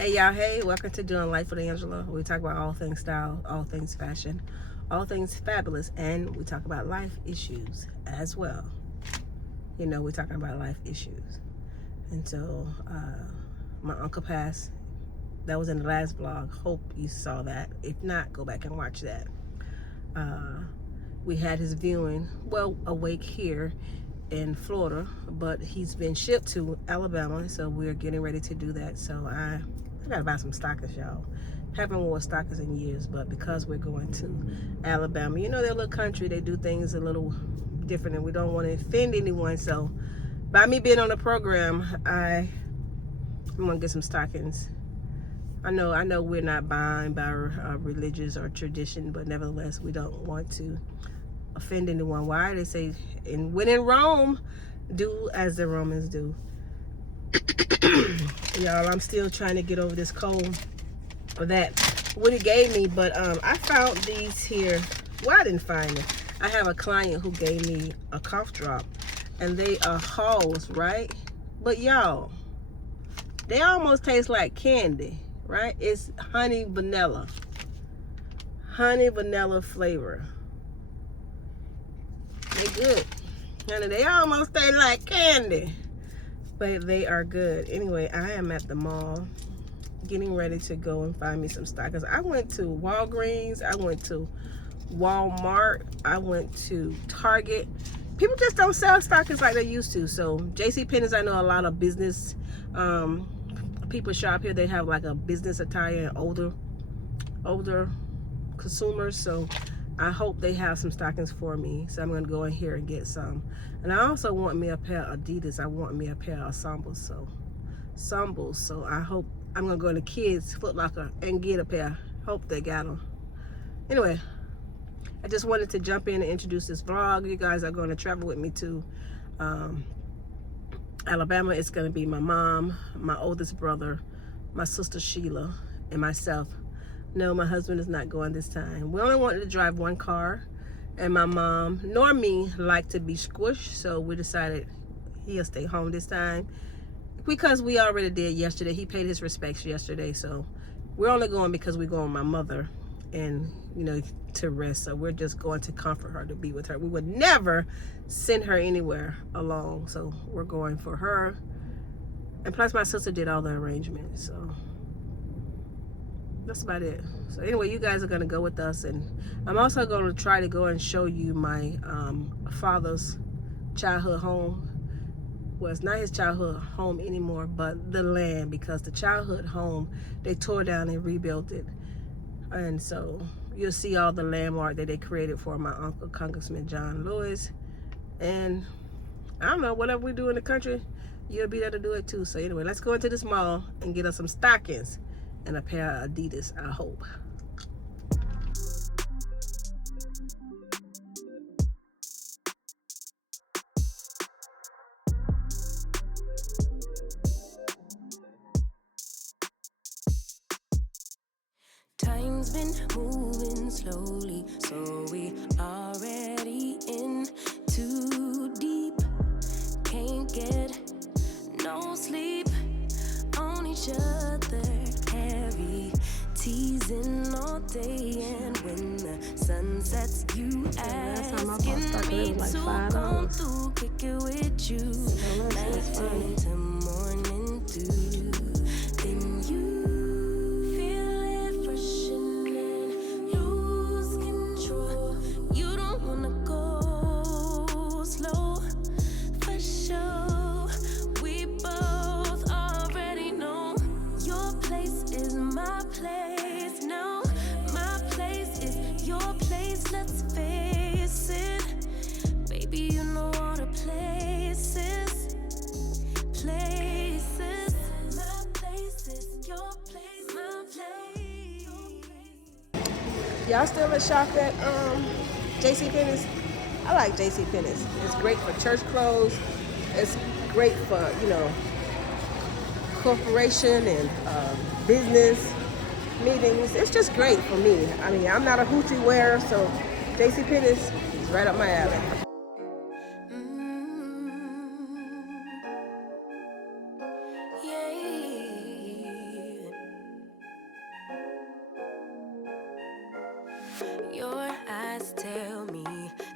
Hey y'all, hey, welcome to Doing Life with Angela. We talk about all things style, all things fashion, all things fabulous, and we talk about life issues as well. You know, we're talking about life issues. And so, my uncle passed. That was in the last vlog. Hope you saw that. If not, go back and watch that. We had his viewing, well, awake here in Florida, but he's been shipped to Alabama, so we're getting ready to do that. So I gotta buy some stockings, y'all. Haven't worn stockings in years, but because we're going to Alabama, you know, they're a little country, they do things a little different, and we don't want to offend anyone. So by me being on the program, I'm gonna get some stockings. I know we're not bound by religious or tradition, but nevertheless, we don't want to offend anyone. Why? They say, when in Rome, do as the Romans do. Y'all, I'm still trying to get over this cold that Woody gave me, but I found these here. Well, I didn't find them. I have a client who gave me a cough drop, and they are Halls, right? But y'all, they almost taste like candy, right? It's honey vanilla flavor. They good, honey. They almost taste like candy, but they are good. Anyway, I am at the mall getting ready to go and find me some stockings. I went to Walgreens, I went to Walmart, I went to Target. People just don't sell stockings like they used to. So JCPenney's, I know a lot of business people shop here. They have like a business attire and older consumers. So I hope they have some stockings for me. So I'm gonna go in here and get some. And I also want me a pair of Adidas. I want me a pair of Sambos. So I hope I'm gonna go to Kids Foot Locker and get a pair. Hope they got them. Anyway, I just wanted to jump in and introduce this vlog. You guys are going to travel with me to Alabama. It's going to be my mom, my oldest brother, my sister Sheila, and myself. No, my husband is not going this time. We only wanted to drive one car, and my mom nor me like to be squished, so we decided he'll stay home this time because we already did yesterday. He paid his respects yesterday, so we're only going because we're going with my mother and, you know, to rest. So we're just going to comfort her, to be with her. We would never send her anywhere alone, so we're going for her. And plus my sister did all the arrangements, so that's about it. So anyway, you guys are going to go with us, and I'm also going to try to go and show you my father's childhood home. Well, it's not his childhood home anymore, but the land, because the childhood home, they tore down and rebuilt it. And so you'll see all the landmark that they created for my uncle, Congressman John Lewis. And I don't know, whatever we do in the country, you'll be there to do it too. So anyway, let's go into this mall and get us some stockings and a pair of Adidas, I hope. Time's been moving slowly, so we already in too deep. Can't get no sleep on each other, heavy teasing all day. And when the sun sets, you asking me to come through, kick it with you. Night turn into morning dew. Then you Y'all still shop at JCPenney's? I like JCPenney's. It's great for church clothes. It's great for, you know, corporation and business meetings. It's just great for me. I mean, I'm not a hoochie wearer, so JCPenney's is right up my alley. Your eyes tell me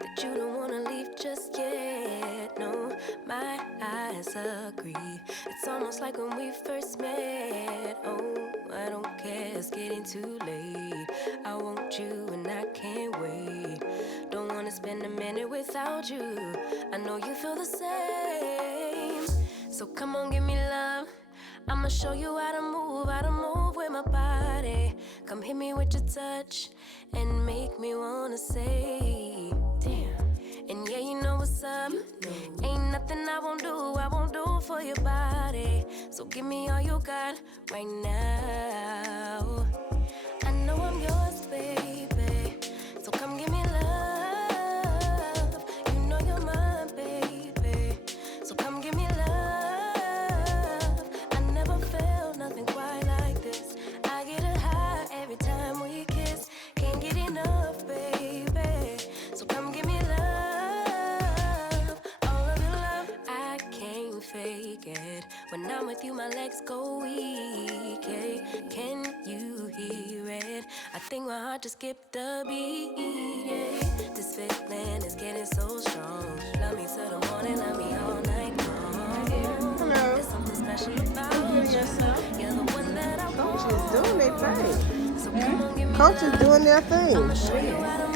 that you don't wanna leave just yet. No, my eyes agree. It's almost like when we first met. Oh, I don't care, it's getting too late. I want you and I can't wait. Don't wanna spend a minute without you. I know you feel the same. So come on, give me love. I'ma show you how to move with my body. Come hit me with your touch and make me wanna say, damn. And yeah, you know what's up. Ain't nothing I won't do for your body. So give me all you got right now. I know I'm yours, baby. So come give me love. You know you're mine, baby. So come give me love. I never felt nothing quite like this. I get a high every time we kiss. Can't get enough, baby. So come give me love. All of your love, I can't fake it. When I'm with you, my legs go weak. Hey, can you hear it? I think my heart just skipped a beat. Yeah. This feeling is getting so strong. Love me till the morning, love me all night long. Hello. There's something special about you. You're the one that I want. Coach is doing their thing. So come on, give me Coach is doing their I'ma thing. show you how to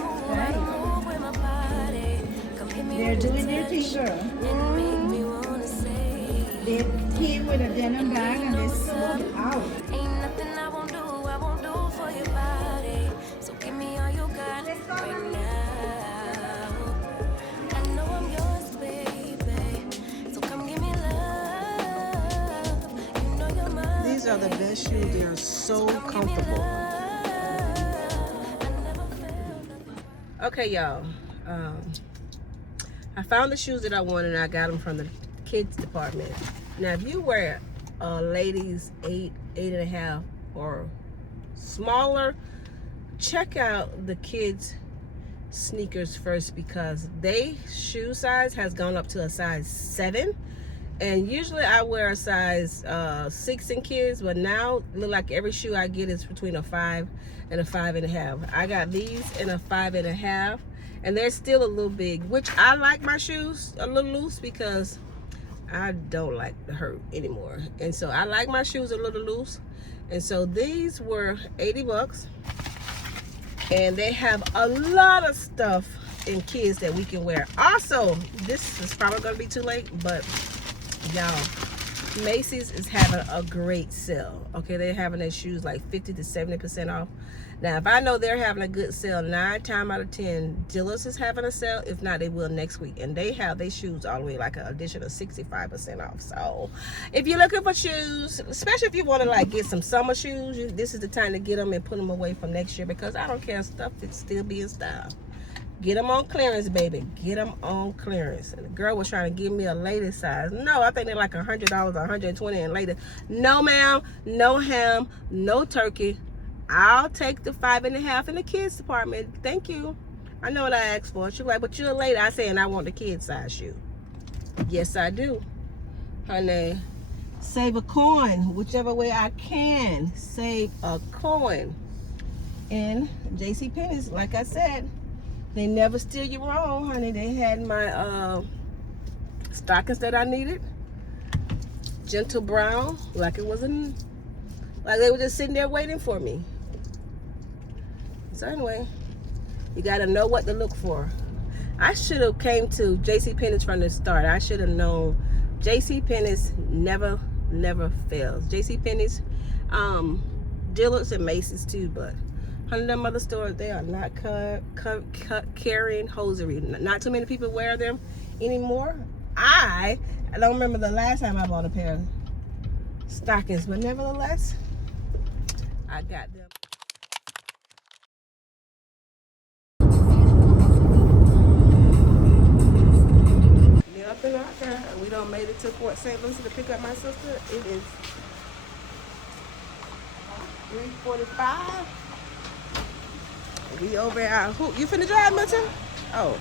move with my body. Come hit me They're with your doing their touch thing, girl. and make me wanna say, They came with a denim bag and they sold out. ain't nothing I won't do for your body. So give me all you got right now. I know I'm yours, baby. So come give me love. You know you're mine. These are the best shoes. They are so comfortable. Okay, y'all. I found the shoes that I wanted and I got them from the kids department. Now, if you wear ladies 8.5 or smaller, check out the kids sneakers first, because they shoe size has gone up to a size 7. And usually I wear a size 6 in kids, but now look like every shoe I get is between a 5 and a 5.5. I got these in a 5.5, and they're still a little big, which I like my shoes a little loose because I don't like the hurt anymore. And so I like my shoes a little loose. And so these were 80 bucks. And they have a lot of stuff in kids that we can wear. Also, this is probably gonna be too late, but y'all, Macy's is having a great sale. Okay, they're having their shoes like 50 to 70% off. Now, if I know they're having a good sale, 9 times out of 10, Dillard's is having a sale. If not, they will next week. And they have their shoes all the way like an additional 65% off. So if you're looking for shoes, especially if you want to like get some summer shoes, this is the time to get them and put them away from next year, because I don't care, stuff that still be in style. Get them on clearance, baby. Get them on clearance. And the girl was trying to give me a lady size. No, I think they're like $100 or $120 and later. No, ma'am. No ham. No turkey. I'll take the 5.5 in the kids department. Thank you. I know what I asked for. She's like, but you're a lady. I say, and I want the kid size shoe. Yes, I do. Honey, save a coin. Whichever way I can. Save a coin. And JCPenney's, like I said, they never steer you wrong, honey. They had my stockings that I needed. Gentle brown, like it wasn't, like they were just sitting there waiting for me. So anyway, you gotta know what to look for. I should have came to JCPenney's from the start. I should have known JCPenney's never fails. JCPenney's, Dillard's and Macy's too, but one of them other stores, they are not carrying hosiery. Not too many people wear them anymore. I don't remember the last time I bought a pair of stockings, but nevertheless, I got them. Up in Accra, we done made it to Fort St. Lucie to pick up my sister. It is 3:45. We over at who? You finna drive, Milton? Oh.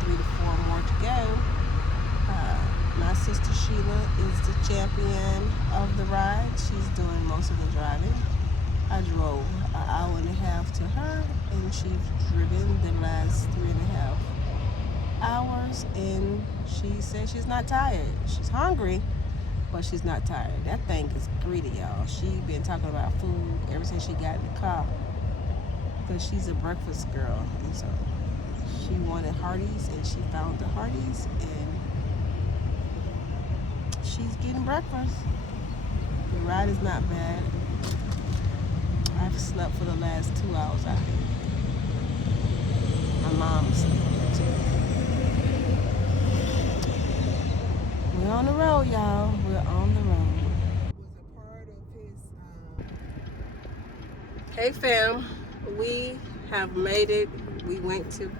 3 to 4 more to go. My sister Sheila is the champion of the ride. She's doing most of the driving. I drove an hour and a half to her, and she's driven the last 3.5 hours, and she said she's not tired. She's hungry, but she's not tired. That thing is greedy, y'all. She been talking about food ever since she got in the car, because she's a breakfast girl, and so she wanted Hardee's, and she found the Hardee's, and she's getting breakfast. The ride is not bad. I've slept for the last 2 hours, I think. My mom is sleeping too. We're on the road, y'all. We're on the road. Hey fam, we have made it. We went to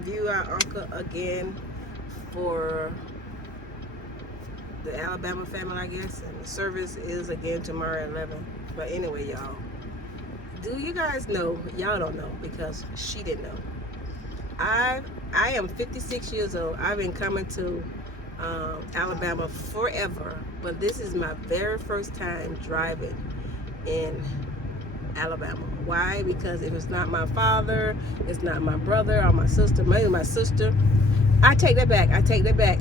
view our uncle again for the Alabama family, I guess, and the service is again tomorrow at 11. But anyway, y'all, do you guys know? Y'all don't know because she didn't know. I am 56 years old. I've been coming to Alabama forever, but this is my very first time driving in Alabama. Why? Because if it's not my father, it's not my brother or my sister, maybe my sister. I take that back.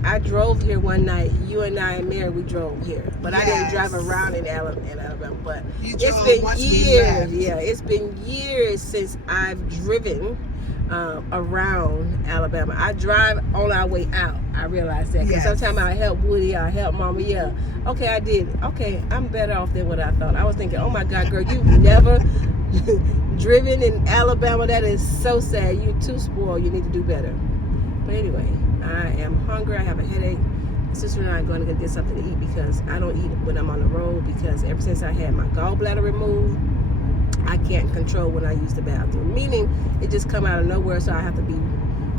I drove here one night. You and I and Mary, we drove here. But I didn't drive around in Alabama. But it's been years. Yeah, it's been years since I've driven around Alabama. I drive on our way out. I realize that. Because sometimes I help Woody, I help Mama. Yeah. Okay, I did. Okay, I'm better off than what I thought. I was thinking, oh my God, girl, you've never driven in Alabama. That is so sad. You're too spoiled. You need to do better. But anyway, I am hungry. I have a headache. My sister and I are going to go get something to eat because I don't eat when I'm on the road, because ever since I had my gallbladder removed, I can't control when I use the bathroom. Meaning, it just come out of nowhere, so I have to be,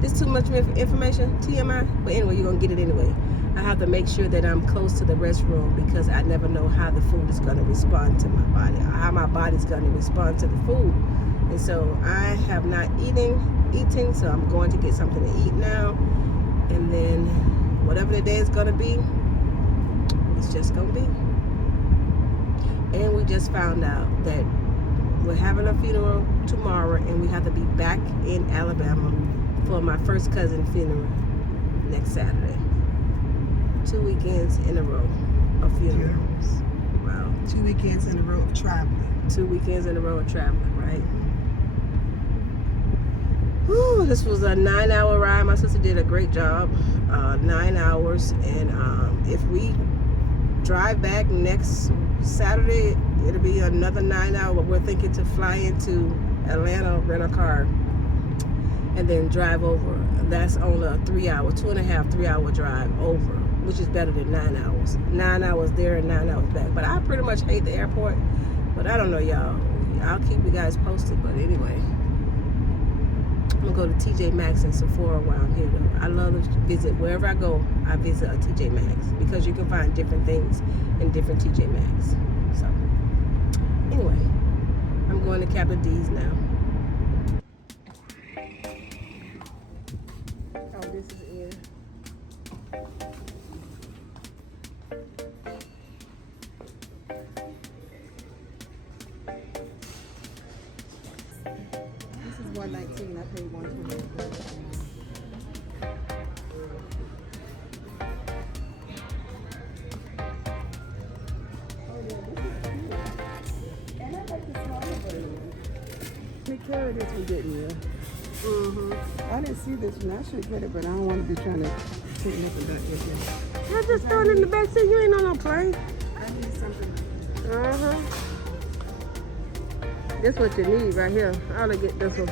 this too much information, TMI. But anyway, you're going to get it anyway. I have to make sure that I'm close to the restroom because I never know how the food is going to respond to my body, or how my body's going to respond to the food. And so I have not eating, so I'm going to get something to eat now, and then whatever the day is going to be, it's just going to be. And we just found out that we're having a funeral tomorrow, and we have to be back in Alabama for my first cousin funeral next Saturday. 2 weekends in a row of funerals. Wow. 2 weekends in a row of traveling. 2 weekends in a row of traveling, right? Whew, this was a 9-hour ride. My sister did a great job. 9 hours. And if we drive back next Saturday, it'll be another 9 hours. But we're thinking to fly into Atlanta, rent a car, and then drive over. That's only a 3-hour, 2.5, 3-hour drive over, which is better than 9 hours. 9 hours there and 9 hours back. But I pretty much hate the airport. But I don't know, y'all. I'll keep you guys posted. But anyway, I'm gonna go to TJ Maxx and Sephora while I'm here though. I love to visit wherever I go. I visit a TJ Maxx because you can find different things in different TJ Maxx. So anyway, I'm going to Captain D's now. Oh, this is it. This is $119. I paid $120. Take care of this one, didn't you? I didn't see this one. I should get it, but I don't want to be trying to take nothing back with you. I just throw it in the back seat. You ain't on no plane. I need something. This what you need right here. I'll get this one.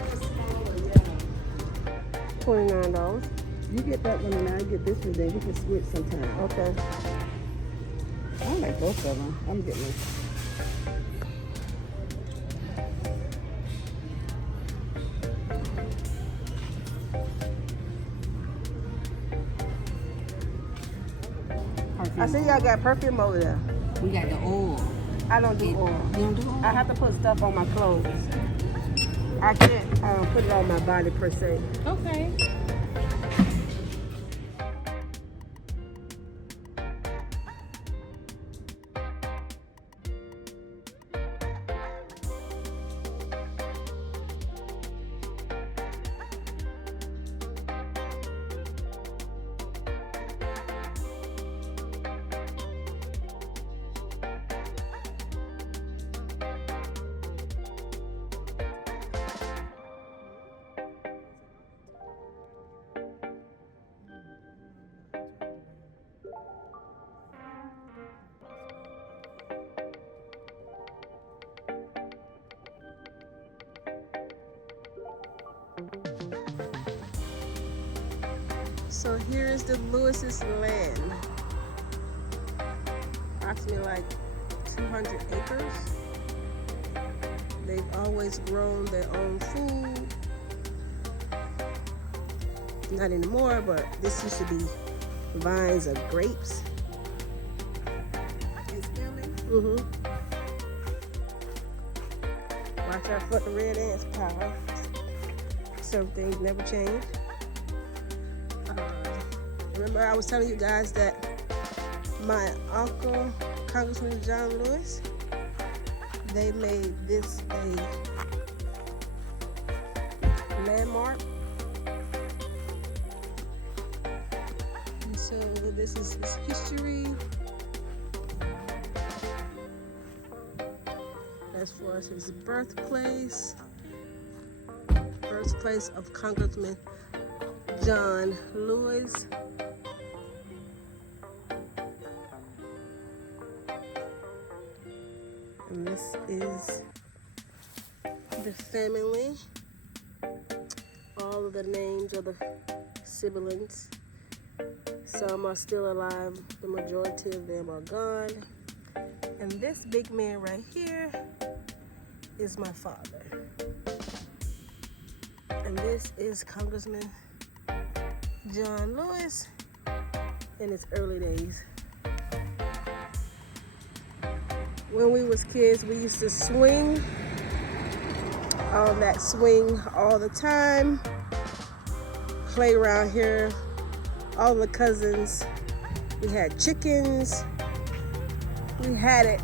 $29. You get that one and I get this one, then we can switch sometime. Okay. I like both of them. I'm getting this. I see y'all got perfume over there. We got the oil. I don't do oil. You don't do oil? I have to put stuff on my clothes. I can't put it on my body per se. Okay. So here is the Lewis's land. Approximately like 200 acres. They've always grown their own food. Not anymore, but this used to be vines of grapes. It's coming. Watch out for the red ants, pal. Some things never change. Remember I was telling you guys that my uncle, Congressman John Lewis, they made this a landmark. And so this is his history. As far as his birthplace of Congressman John Lewis. And this is the family. All of the names of the siblings. Some are still alive. The majority of them are gone. And this big man right here is my father. And this is Congressman John Lewis in his early days. When we was kids, we used to swing on that swing all the time. Play around here. All the cousins. We had chickens. We had it.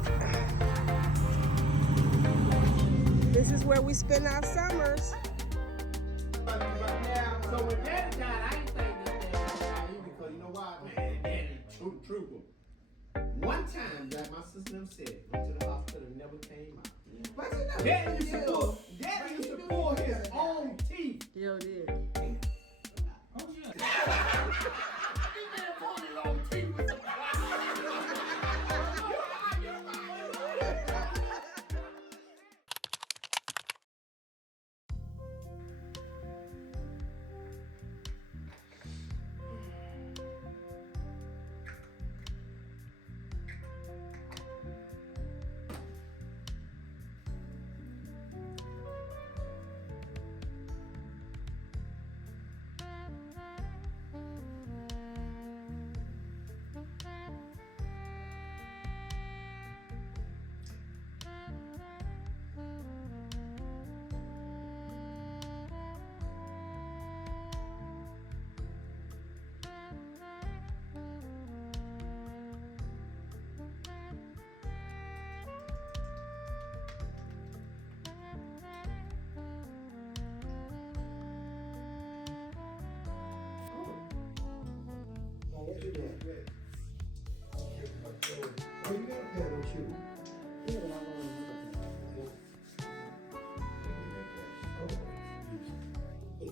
This is where we spend our summers. So when Daddy died, I ain't think that Daddy died either, because you know why, man? Daddy trooper. One time, like my sister them said, went to the hospital and never came out. But you know, Daddy used to pull his own teeth. Yo, did. He been pulling his own teeth with the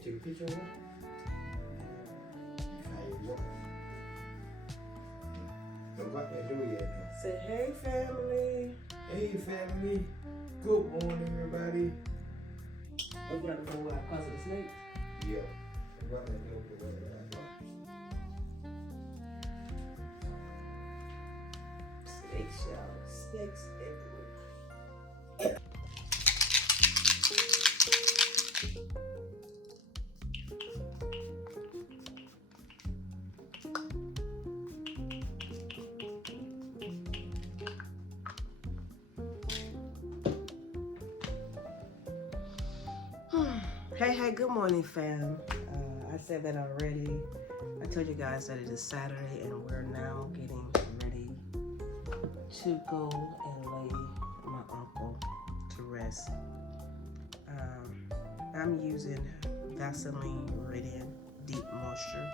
Take a picture of that? Don't got that door yet. Say, hey, family. Hey, family. Good morning, everybody. We gotta go out because of the snakes. Yeah. Don't got that door yet. Snake shower. Snakes everywhere. Hey, good morning, fam. I said that already. I told you guys that it is Saturday and we're now getting ready to go and lay my uncle to rest. I'm using Vaseline Radiant Deep Moisture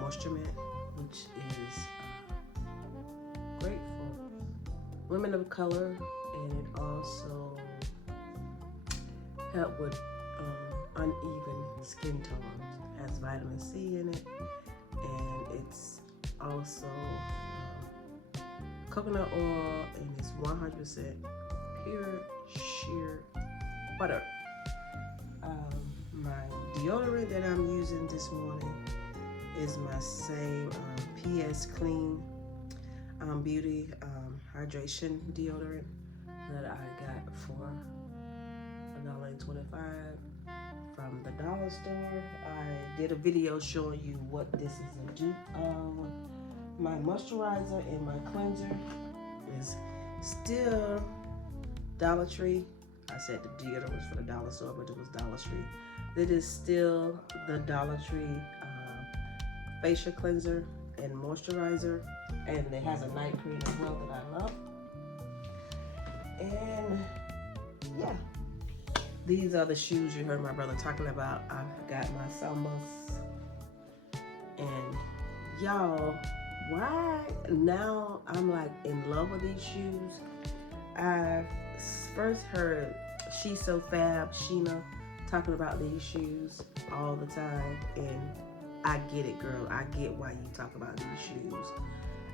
Moisturement, which is great for women of color, and it also help with uneven skin tones. It has vitamin C in it, and it's also coconut oil, and it's 100% pure sheer butter. My deodorant that I'm using this morning is my same PS Clean Beauty hydration deodorant that I got for $1.25 from the dollar store. I did a video showing you what this is a dupe of. My moisturizer and my cleanser is still Dollar Tree. I said the deodorant was for the dollar store, but it was Dollar Tree. It is still the Dollar Tree facial cleanser and moisturizer, and it has a night cream as well that I love. And yeah, these are the shoes you heard my brother talking about. I got my Sambas, and y'all, why now I'm like in love with these shoes. I first heard She's So Fab, Sheena, talking about these shoes all the time, and I get it, girl. I get why you talk about these shoes.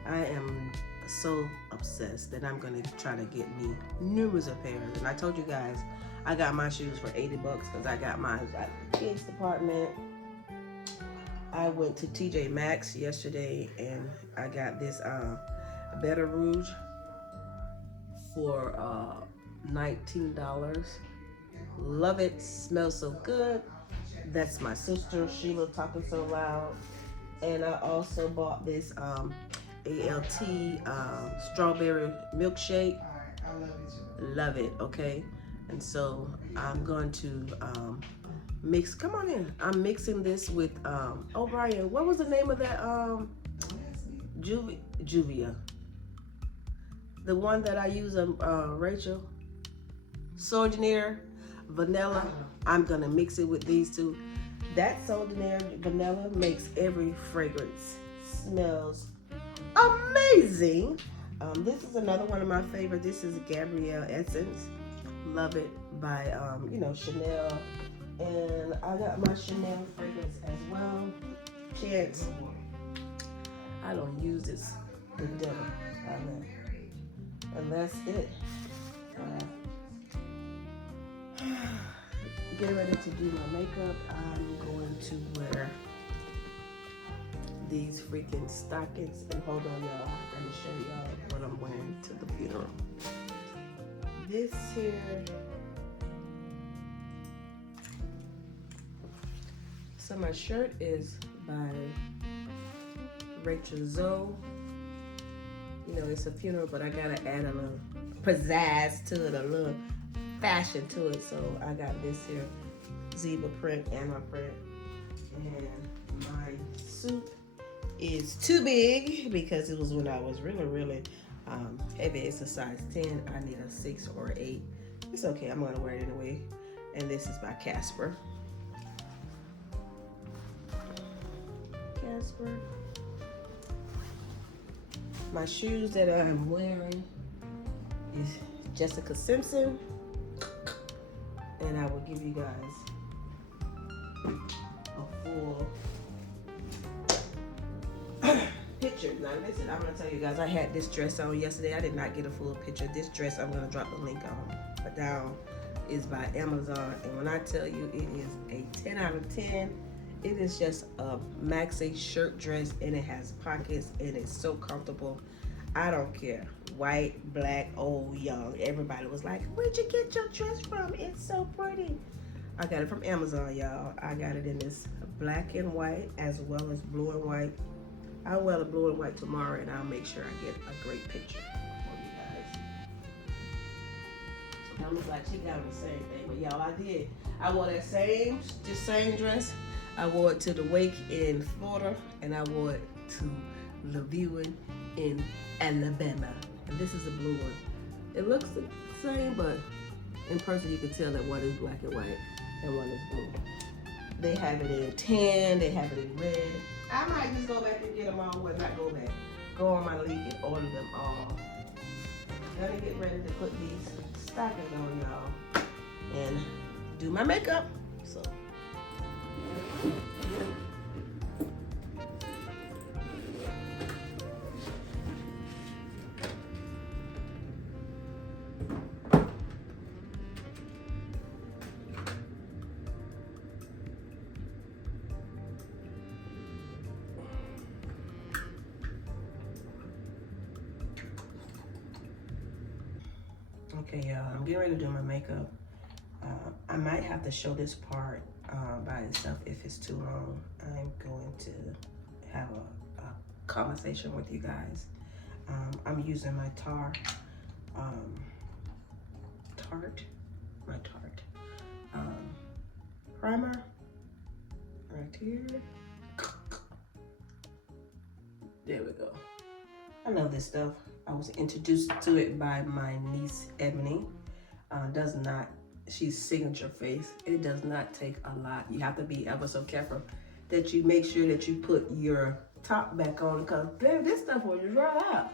I am so obsessed that I'm gonna try to get me numerous of pairs. And I told you guys, I got my shoes for $80 because I got mine at the kids department. I went to TJ Maxx yesterday and I got this Better Rouge for $19. Love it, smells so good. That's my sister Sheila talking so loud. And I also bought this ALT strawberry milkshake. Love it, okay? And so I'm going to mix, come on in. I'm mixing this with, oh Brian, what was the name of that Juvia? The one that I use on Rachel. Sojourner vanilla. I'm gonna mix it with these two. That Sojourner vanilla makes every fragrance smells amazing. This is another one of my favorite. This is Gabrielle Essence. Love it by Chanel. And I got my Chanel fragrance as well. I don't use this the dinner. And that's it. Get ready to do my makeup. I'm going to wear these freaking stockings. And hold on, y'all. I'm gonna show y'all what I'm wearing to the funeral. This here. So my shirt is by Rachel Zoe. You know, it's a funeral, but I gotta add a little pizzazz to it, a little fashion to it. So I got this here zebra print and my print. And my suit is too big because it was when I was really heavy. It's a size 10. I need a 6 or 8. It's okay, I'm gonna wear it anyway. And this is by Casper. My shoes that I'm wearing is Jessica Simpson, and I will give you guys a full picture. Now listen, I'm gonna tell you guys, I had this dress on yesterday. I did not get a full picture. This dress, I'm gonna drop the link on down, is by Amazon, and when I tell you it is a 10 out of 10. It is just a maxi shirt dress, and it has pockets, and it's so comfortable. I don't care. White, black, old, young. Everybody was like, where'd you get your dress from? It's so pretty. I got it from Amazon, y'all. I got it in this black and white as well as blue and white. I'll wear the blue and white tomorrow, and I'll make sure I get a great picture for you guys. That looks like she got the same thing, but y'all, I wore that same dress. I wore it to the wake in Florida, and I wore it to the viewing in Alabama. And this is the blue one. It looks the same, but in person you can tell that one is black and white and one is blue. They have it in tan, they have it in red. I might just go back and get them all. Well, not go back. Go on my link and order them all. Gotta get ready to put these stockings on, y'all, and do my makeup. So. Okay, y'all, I'm getting ready to do my makeup. I might have to show this part by itself if it's too long. I'm going to have a conversation with you guys. I'm using my Tarte primer right here. There we go. I love this stuff. I was introduced to it by my niece Ebony. She's signature face. It does not take a lot. You have to be ever so careful that you make sure that you put your top back on, because this stuff will dry out.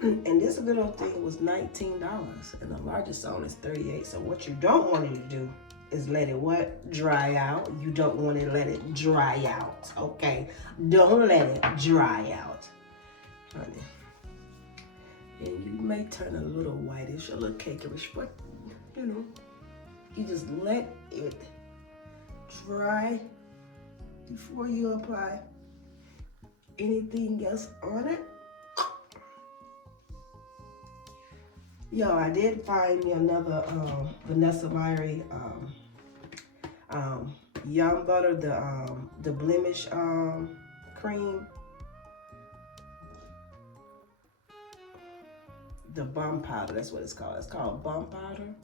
And this little thing was $19 and the largest on is $38. So what you don't want to do is let it dry out. You don't want to let it dry out, okay? Don't let it dry out, honey. And you may turn a little whitish, a little cakerish, but you know, you just let it dry before you apply anything else on it. Yo, I did find me another Danessa Myricks Young Butter, the blemish cream. The Bum Powder, that's what it's called. It's called Bum Powder.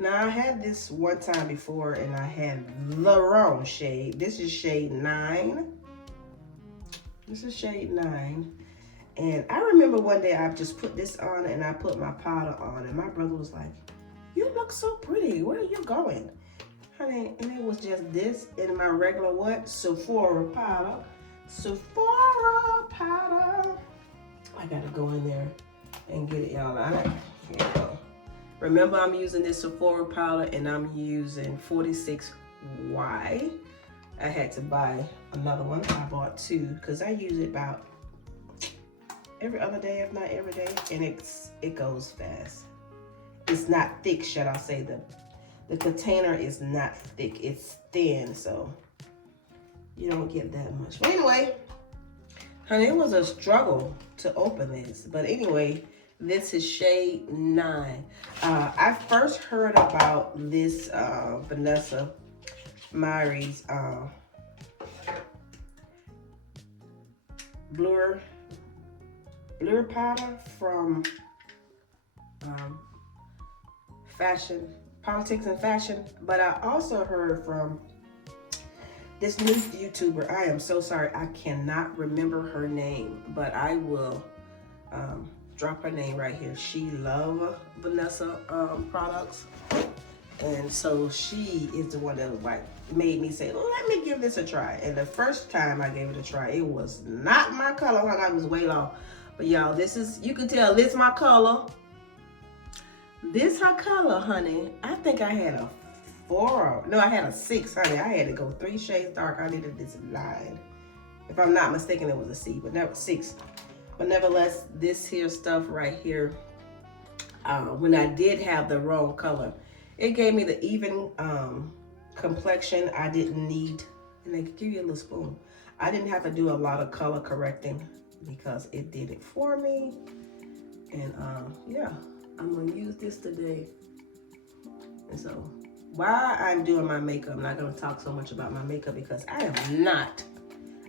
Now I had this one time before and I had the wrong shade. This is shade 9. This is shade 9. And I remember one day I just put this on and I put my powder on and my brother was like, "You look so pretty, where are you going?" Honey, and it was just this in my regular Sephora powder. Sephora powder. I gotta go in there and get it, y'all. Here we go. Remember, I'm using this Sephora powder and I'm using 46Y. I had to buy another one. I bought 2 because I use it about every other day, if not every day, and it goes fast. It's not thick, should I say. The container is not thick. It's thin, so you don't get that much. But anyway, honey, it was a struggle to open this. But anyway, this is shade 9. I first heard about this Danessa Myricks blur powder from Politics and Fashion, but I also heard from this new YouTuber. I am so sorry, I cannot remember her name, but I will drop her name right here. She loves Danessa products, and so she is the one that like made me say, let me give this a try. And the first time I gave it a try, it was not my color, and I was way low. But y'all, this is, you can tell this my color. This her color, honey. I think I had a 4. No, I had a 6, honey. I had to go 3 shades dark. I needed this line. If I'm not mistaken, it was a C, but never 6. But nevertheless, this here stuff right here, when I did have the wrong color, it gave me the even complexion. I didn't need, and they could give you a little spoon. I didn't have to do a lot of color correcting because it did it for me. And yeah, I'm gonna use this today. And so while I'm doing my makeup, I'm not gonna talk so much about my makeup because I am not,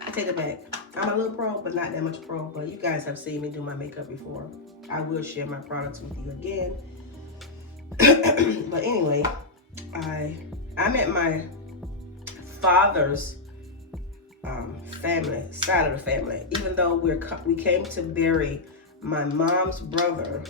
I take it back. I'm a little pro, but not that much pro, but you guys have seen me do my makeup before. I will share my products with you again. But anyway, I'm at my father's family, side of the family. Even though we came to bury my mom's brother,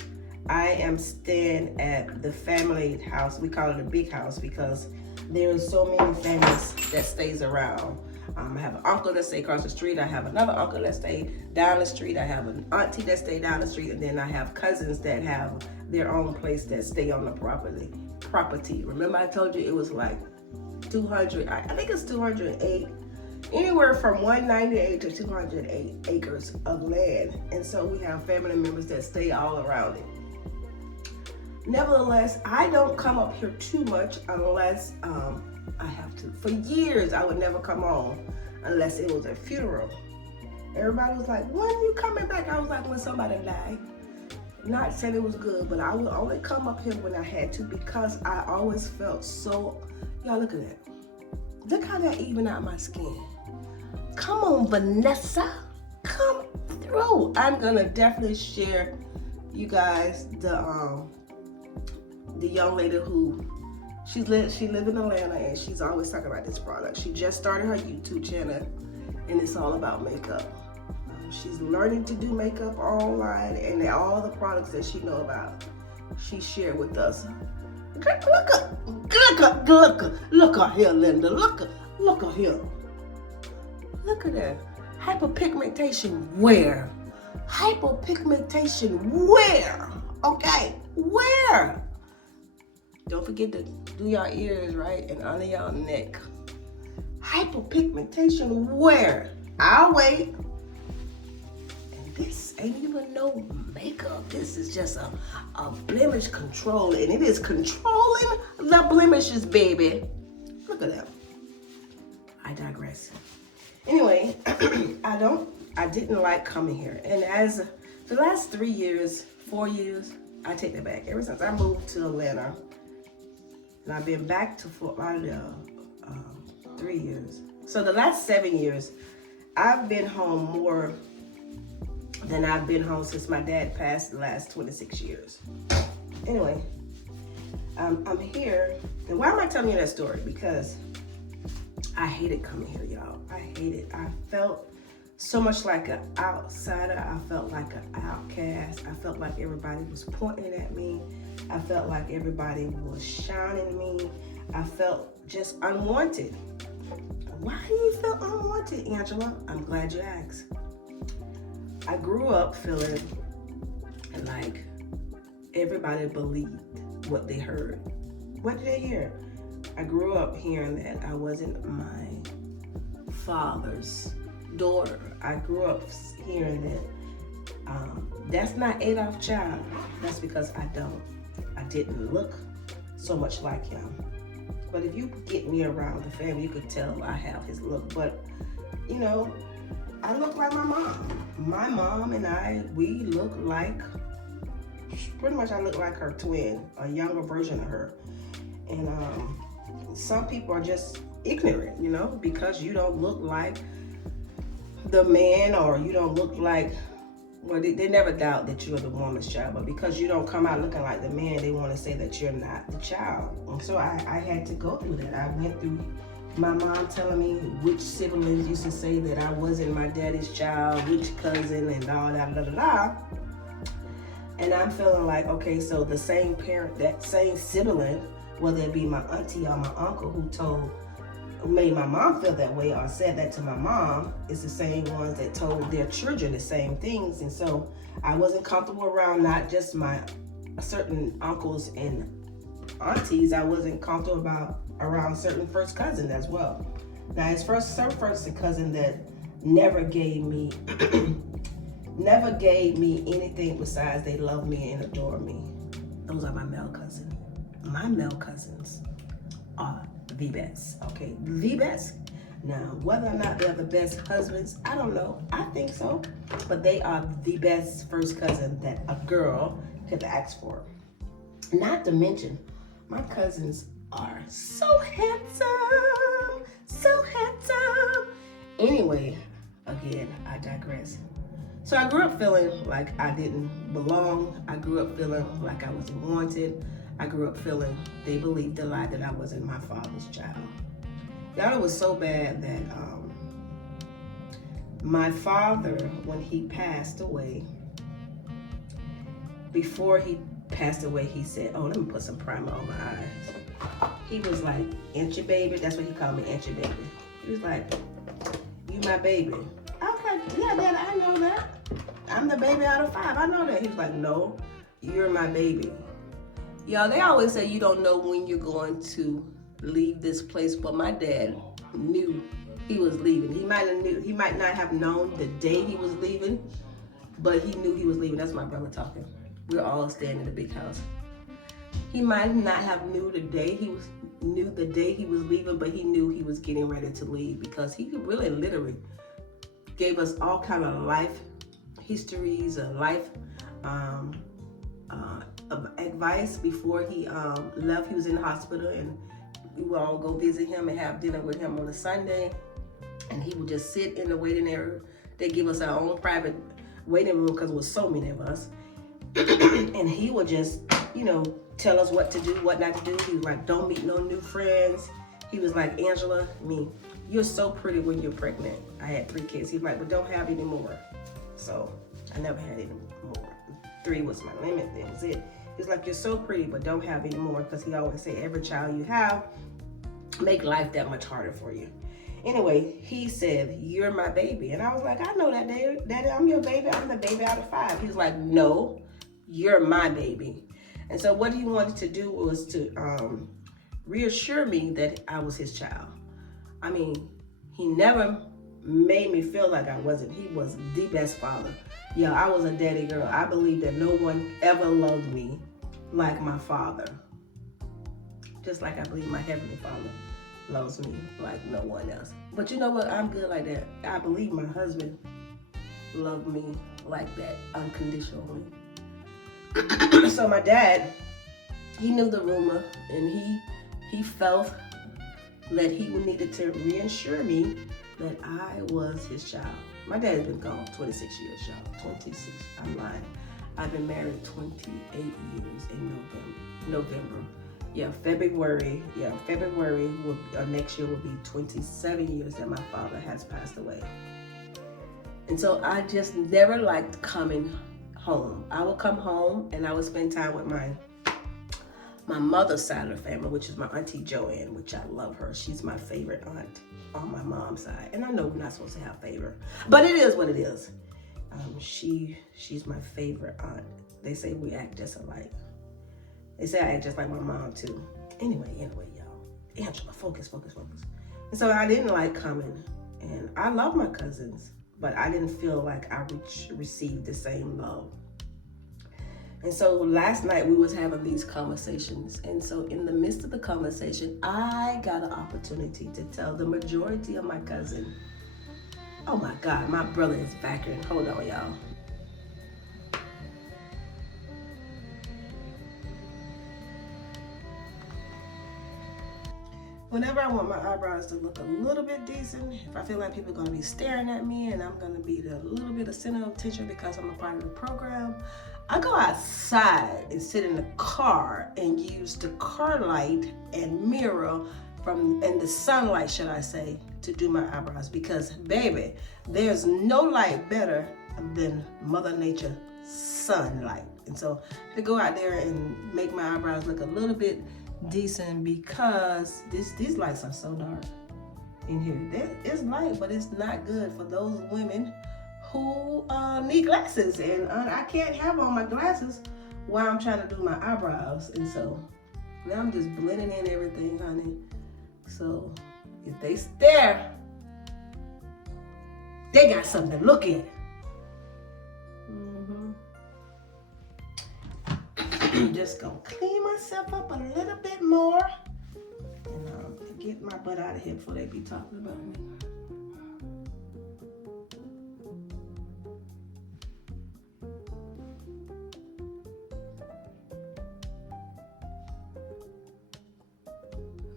I am staying at the family house. We call it a big house because there's so many families that stays around. I have an uncle that stay across the street. I have another uncle that stay down the street. I have an auntie that stay down the street, and then I have cousins that have their own place that stay on the property. Remember I told you it was like 200, I think it's 208, anywhere from 198 to 208 acres of land. And so we have family members that stay all around it. Nevertheless, I don't come up here too much unless I have to. For years, I would never come on unless it was a funeral. Everybody was like, when are you coming back? I was like, when somebody died. not saying it was good, but I would only come up here when I had to because I always felt so, y'all look at that. Look how that even out my skin. Come on, Vanessa, come through. I'm gonna definitely share you guys the young lady who she live in Atlanta and she's always talking about this product. She just started her YouTube channel and it's all about makeup. She's learning to do makeup online and all the products that she know about, she shared with us. Look at here, Linda. Look at here. Look at that. Hyperpigmentation where? Hyperpigmentation where? Okay, where? Don't forget to do your ears, right? And under your neck. Hyperpigmentation where? I'll wait. And this ain't even no makeup. This is just a blemish control. And it is controlling the blemishes, baby. Look at that. I digress. Anyway, I didn't like coming here. And as the last 4 years, I take that back. Ever since I moved to Atlanta, and I've been back to Fort Lauderdale 3 years. So the last 7 years, I've been home more than I've been home since my dad passed the last 26 years. Anyway, I'm here. And why am I telling you that story? Because I hated coming here, y'all. I hate it. I felt so much like an outsider. I felt like an outcast. I felt like everybody was pointing at me. I felt like everybody was shining me. I felt just unwanted. Why do you feel unwanted, Angela? I'm glad you asked. I grew up feeling like everybody believed what they heard. What did they hear? I grew up hearing that I wasn't my father's daughter. I grew up hearing that that's not Adolph's child. That's because I didn't look so much like him. But if you get me around the family, you could tell I have his look. But, you know, I look like my mom. My mom and I, we look like, pretty much I look like her twin, a younger version of her. And some people are just ignorant, you know, because you don't look like the man or you don't look like, well, they never doubt that you're the woman's child, but because you don't come out looking like the man, they want to say that you're not the child. And so I had to go through that. I went through my mom telling me which siblings used to say that I wasn't my daddy's child, which cousin, and all that, And I'm feeling like, okay, so the same parent, that same sibling, whether it be my auntie or my uncle who made my mom feel that way or said that to my mom, is the same ones that told their children the same things. And so I wasn't comfortable around not just my certain uncles and aunties, I wasn't comfortable around certain first cousins as well. Now it's first cousin that never gave me anything besides they love me and adore me. Those are my male cousins. My male cousins are the best, okay? The best. Now, whether or not they're the best husbands, I don't know. I think so. But they are the best first cousin that a girl could ask for. Not to mention, my cousins are so handsome. So handsome. Anyway, again, I digress. So I grew up feeling like I didn't belong. I grew up feeling like I wasn't wanted. I grew up feeling they believed the lie that I wasn't my father's child. Y'all, it was so bad that my father, when he passed away, before he passed away, he said, oh, let me put some primer on my eyes. He was like, ain't your baby? That's what he called me, ain't your baby. He was like, you my baby. I was like, yeah, Dad, I know that. I'm the baby out of 5. I know that. He was like, no, you're my baby. Y'all, they always say you don't know when you're going to leave this place, but my dad knew he was leaving. He might not have known the day he was leaving, but he knew he was leaving. That's my brother talking. We're all staying in the big house. He might not have knew the day he was leaving, but he knew he was getting ready to leave because he really literally gave us all kind of life histories, life advice before he left. He was in the hospital, and we would all go visit him and have dinner with him on a Sunday. And he would just sit in the waiting area. They give us our own private waiting room because there was so many of us. And he would just, you know, tell us what to do, what not to do. He was like, don't meet no new friends. He was like, Angela, you're so pretty when you're pregnant. I had 3 kids. He's like, but don't have any more. So I never had any more. 3 was my limit. That was it. He's like, you're so pretty, but don't have any more, because he always say every child you have make life that much harder for you. Anyway, he said, you're my baby. And I was like, I know that, Daddy, I'm your baby. I'm the baby out of 5. He was like, no, you're my baby. And so what he wanted to do was to reassure me that I was his child. I mean, he never made me feel like I wasn't. He was the best father. Yeah, I was a daddy girl. I believe that no one ever loved me like my father. Just like I believe my heavenly Father loves me like no one else. But you know what? I'm good like that. I believe my husband loved me like that unconditionally. So my dad, he knew the rumor, and he felt that he needed to reassure me that I was his child. My dad has been gone 26 years, y'all. 26. I'm lying. I've been married 28 years in November. Yeah, February next year will be 27 years that my father has passed away. And so I just never liked coming home. I would come home and I would spend time with my mother's side of the family, which is my Auntie Joanne, which I love her. She's my favorite aunt on my mom's side. And I know we're not supposed to have favorite, but it is what it is. She's my favorite aunt. They say we act just alike. They say I act just like my mom too. Anyway, y'all. Angela, focus. And so I didn't like coming. And I love my cousins, but I didn't feel like I received the same love. And so last night we was having these conversations. And so in the midst of the conversation, I got an opportunity to tell the majority of my cousin, oh my God, my brother is back here. Hold on, y'all. Whenever I want my eyebrows to look a little bit decent, if I feel like people are going to be staring at me and I'm going to be a little bit of center of attention because I'm a part of the program, I go outside and sit in the car and use the car light and mirror and the sunlight, should I say, to do my eyebrows. Because, baby, there's no light better than Mother Nature sunlight. And so to go out there and make my eyebrows look a little bit decent, because these lights are so dark in here. It's light, but it's not good for those women who need glasses, and I can't have on my glasses while I'm trying to do my eyebrows. And so now I'm just blending in everything, honey. So if they stare, they got something to look at. Just gonna clean myself up a little bit more and get my butt out of here before they be talking about me.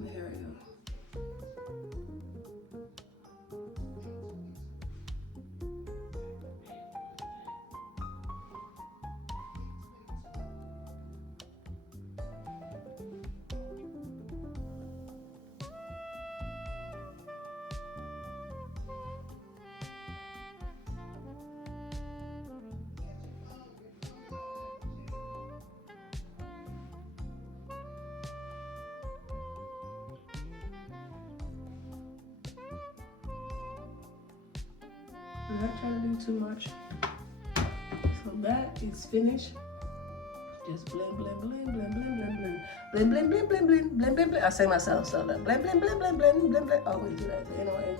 There we go. I'm not trying to do too much. So that is finished. Just blend, blend, blend, blend, blend, blend, blend. Blend, blend, blend, blend, blend, blend, blend, blend. I say myself so that blend, blend, blend, blend, blend, blend, blend. Always do that. Anyway.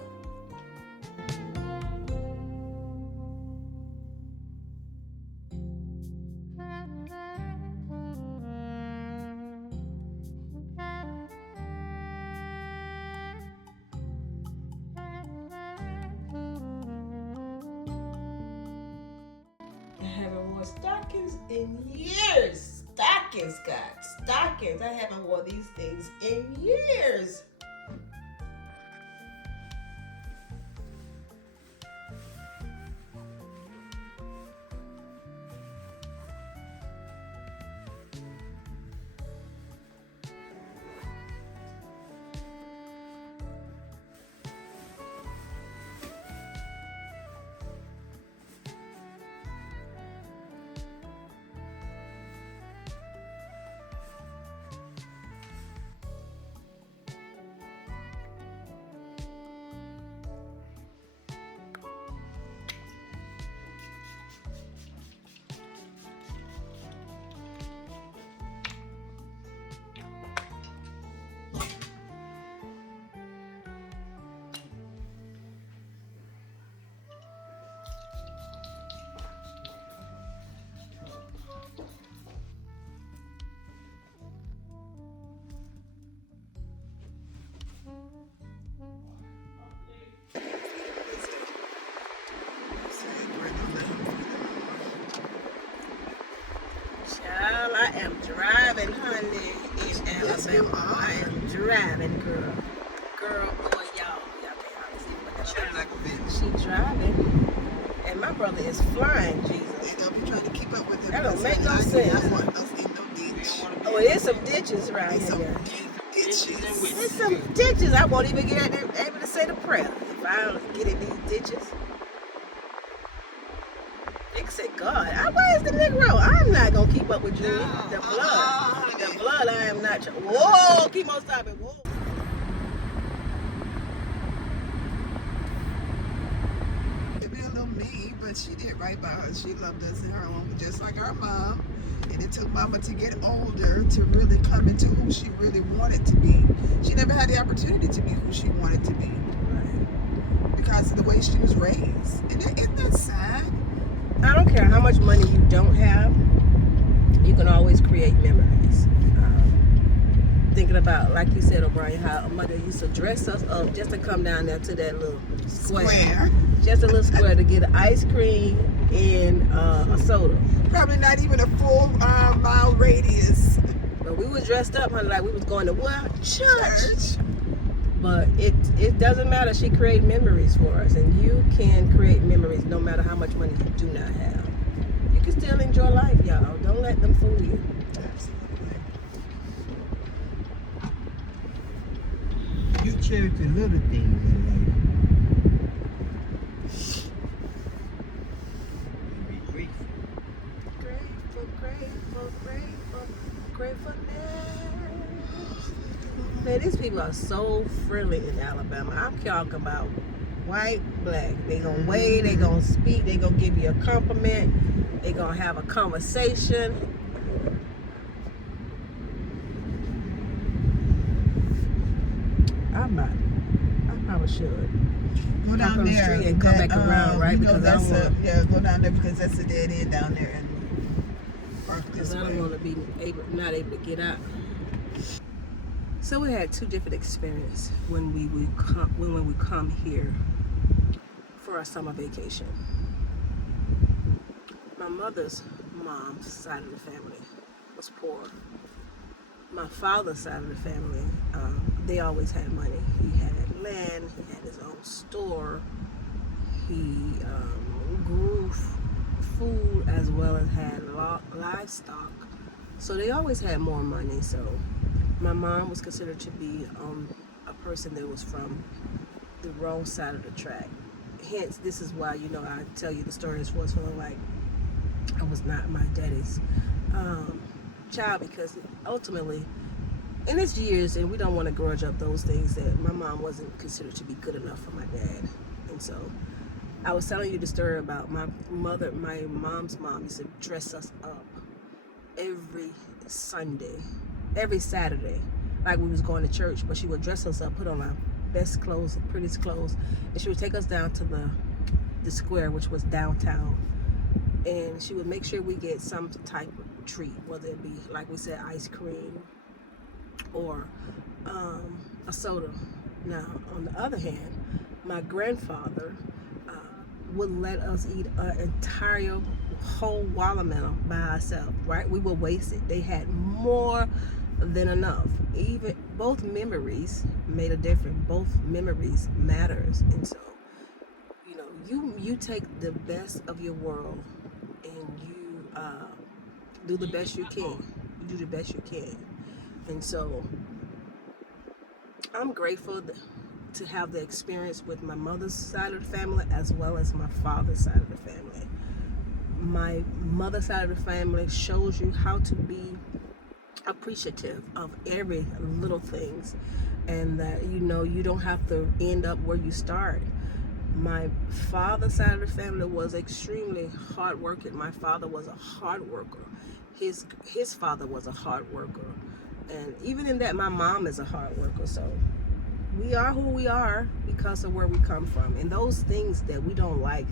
stockings in years. Stockings, God. Stockings. I haven't worn these things in years. Child, I am driving, honey, in Alabama. I am driving, girl. Girl, boy, y'all can't hardly see what Shut like a bitch. she driving. And my brother is flying, Jesus. They don't be trying to keep up with them. That don't make no I sense. want those in no ditch. Oh, there's some ditches right There's some here. ditches. There's some ditches. I won't even get able to say the prayer if I don't get in these ditches. Nick said, God, where's the Negro? I'm not going to keep up with you. The blood, I am not. Whoa, keep on stopping. Whoa. It be a little mean, but she did right by her. She loved us in her own, just like her mom. And it took Mama to get older to really come into who she really wanted to be. She never had the opportunity to be who she wanted to be because of the way she was raised. And isn't that sad? I don't care how much money you don't have, you can always create memories. Thinking about, like you said, O'Brien, how a mother used to dress us up just to come down there to that little square. Just a little square to get ice cream and a soda. Probably not even a full mile radius. But we was dressed up, honey, like we was going to what? Church. But it doesn't matter. She created memories for us, and you can create memories no matter how much money you do not have. You can still enjoy life, y'all. Don't let them fool you. Absolutely. You cherish the little things in life. And be grateful. Gratefulness. Man, these people are so friendly in Alabama. I'm talking about white, black. They gonna wave, they gonna speak, they gonna give you a compliment, they gonna have a conversation. I probably should. Go down on the there street and come back around, right? You know, Because I don't want- go down there because that's a dead end down there and park this Because I don't way. want to be not able to get out. So we had two different experiences when we come here for our summer vacation. My mother's mom's side of the family was poor. My father's side of the family, they always had money. He had land, he had his own store, he grew food as well as had livestock. So they always had more money. So my mom was considered to be a person that was from the wrong side of the track. Hence, this is why, you know, I tell you the stories was feeling like I was not my daddy's child, because ultimately, in its years, and we don't want to grudge up those things, that my mom wasn't considered to be good enough for my dad. And so I was telling you the story about my mom's mom used to dress us up every Saturday, like we was going to church, but she would dress us up, put on our best clothes, the prettiest clothes, and she would take us down to the square, which was downtown, and she would make sure we get some type of treat, whether it be, like we said, ice cream or a soda. Now, on the other hand, my grandfather would let us eat an entire whole watermelon by ourselves, right? We would waste it. They had more than enough. Even both memories made a difference. Both memories matters. And so, you know, you take the best of your world and you do the best you can. You do the best you can. And so I'm grateful to have the experience with my mother's side of the family as well as my father's side of the family. My mother's side of the family shows you how to be appreciative of every little things, and that you know you don't have to end up where you start. My father's side of the family was extremely hard working. My father was a hard worker. His father was a hard worker. And even in that, my mom is a hard worker. So we are who we are because of where we come from. And those things that we don't like,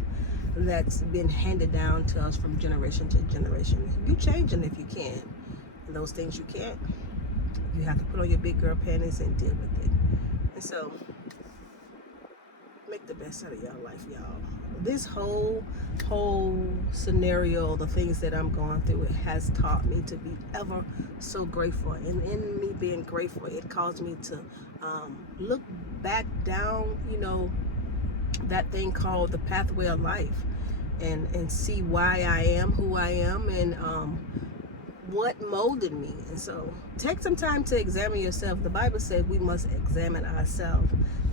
that's been handed down to us from generation to generation, you change them if you can. And those things you can't, you have to put on your big girl panties and deal with it. And so make the best out of your life, y'all. This whole scenario, the things that I'm going through, it has taught me to be ever so grateful. And in me being grateful, it caused me to look back down, you know, that thing called the pathway of life, and see why I am who I am, and what molded me. And so take some time to examine yourself. The Bible said we must examine ourselves.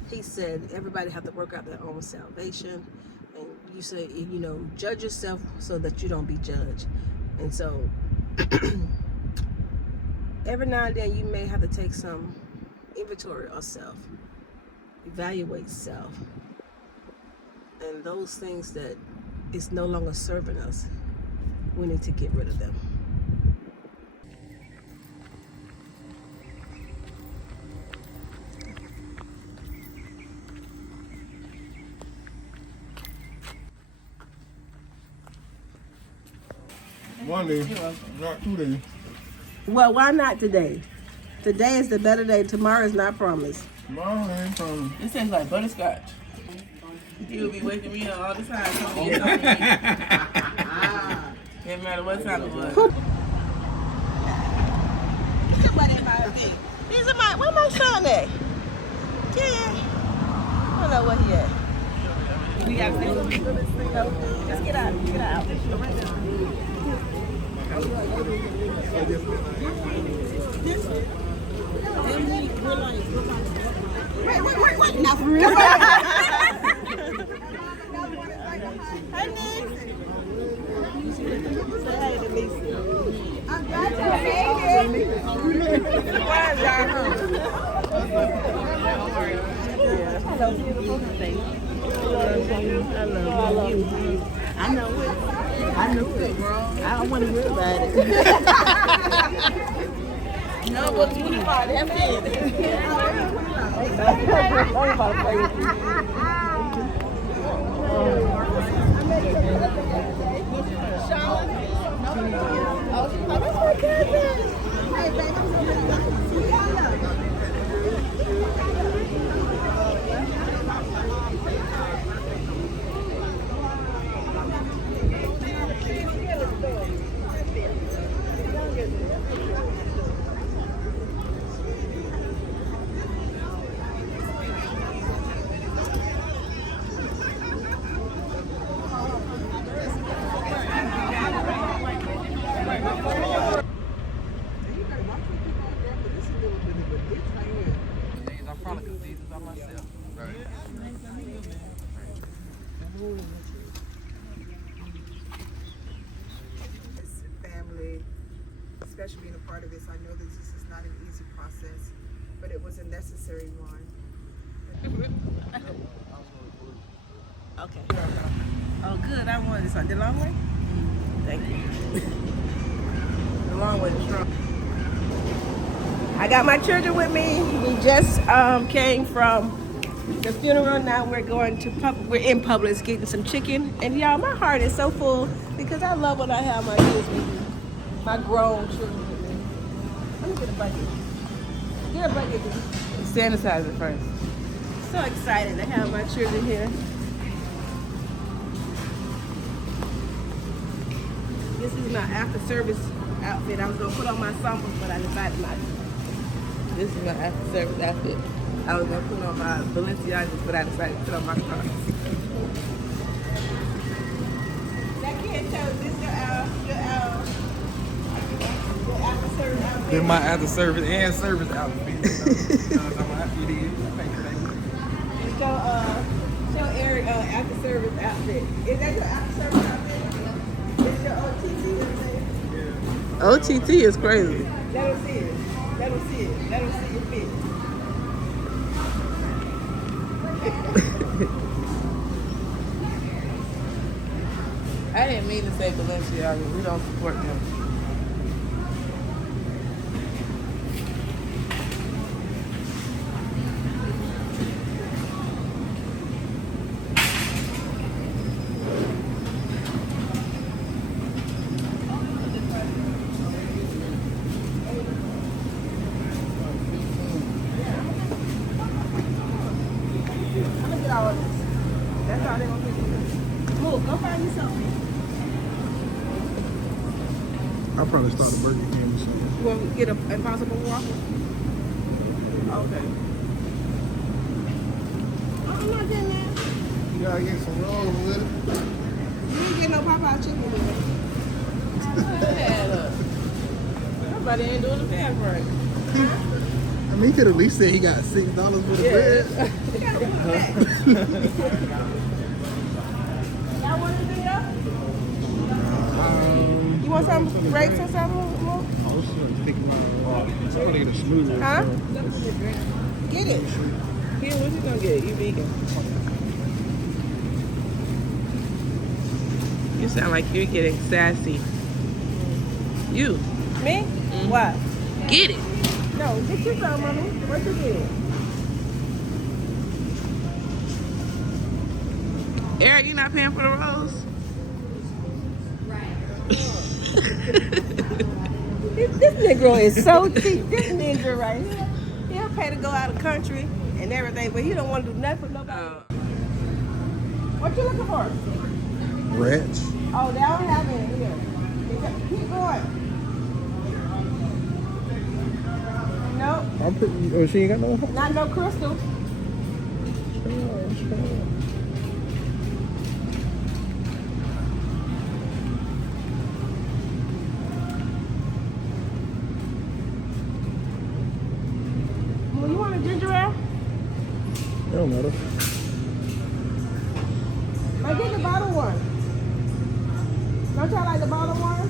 He said everybody have to work out their own salvation. And you say, you know, judge yourself so that you don't be judged. And so every now and then you may have to take some inventory of self, evaluate self, and those things that is no longer serving us, we need to get rid of them. One day, not 2 days. Well, why not today? Today is the better day. Tomorrow is not promised. Tomorrow ain't coming. It tastes like butterscotch. He would be waking me up all the time. Telling me something to eat. Didn't matter what time it was. Where my son at? Yeah. I don't know where he at. We got to Just get out. Get out. Wait. Now for real. Hi, Nick. Say hi to Lisa. I'm glad you made it. Hello, beautiful. Thank you. I love you. I know it. I knew it. I don't want to worry about it. No, but 25, that's it. I'm about to play with you. Oh, she's like, that's my cousin. Hey, babe, I'm so glad to see y'all. Family, especially being a part of this, I know that this is not an easy process, but it was a necessary one. Okay. Oh, good. I wanted this one. The long way? Thank you. The long way is strong. I got my children with me. We just came from the funeral. Now we're going to we're in Publix getting some chicken. And y'all, my heart is so full because I love when I have my kids with me. My grown children with me. Let me get a bucket. Get a bucket. Sanitize it first. So excited to have my children here. This is my after service outfit. I was gonna put on my samples, but I decided not to. This is my after service outfit. I was gonna put on my Balenciagas, but I decided to put on my Crocs. That kid told this your after service outfit. Then my after service and service outfit. Show Eric after service outfit. Is that your after service outfit? Is your OTT? OTT is crazy. Let them see it. Let them see it. Let them see your fit. I didn't mean to say Balenciaga. We don't support them. I'm gonna get all of this. That's all they're gonna pick. Move, go find you something. I'll probably start a Burger King or something. You want to get an Impossible Whopper? Okay. I'm not getting that. You gotta get some rolls with it. You ain't getting no Popeye chicken with Somebody ain't doing the math right. I mean, he could at least say he got $6 for the bread. it. You gotta put it back. Y'all want anything else? You want some grapes or something? More? I was thinking about somebody get a smoothie. Huh? Get it. Here, what you gonna get? You vegan. You sound like you're getting sassy. You. Me? What? Get it. No, get you some, mommy. What you get? Eric, you not paying for the rolls? This Negro is so cheap. This nigga right here. He'll pay to go out of country and everything, but he don't want to do nothing for nobody. What you looking for? Ranch. Oh, they don't have it here. Keep going. Nope, I'm putting. Oh, she ain't got no. not no crystal. Well, you want a ginger ale? It don't matter. Now get the bottle one. Don't y'all like the bottle one?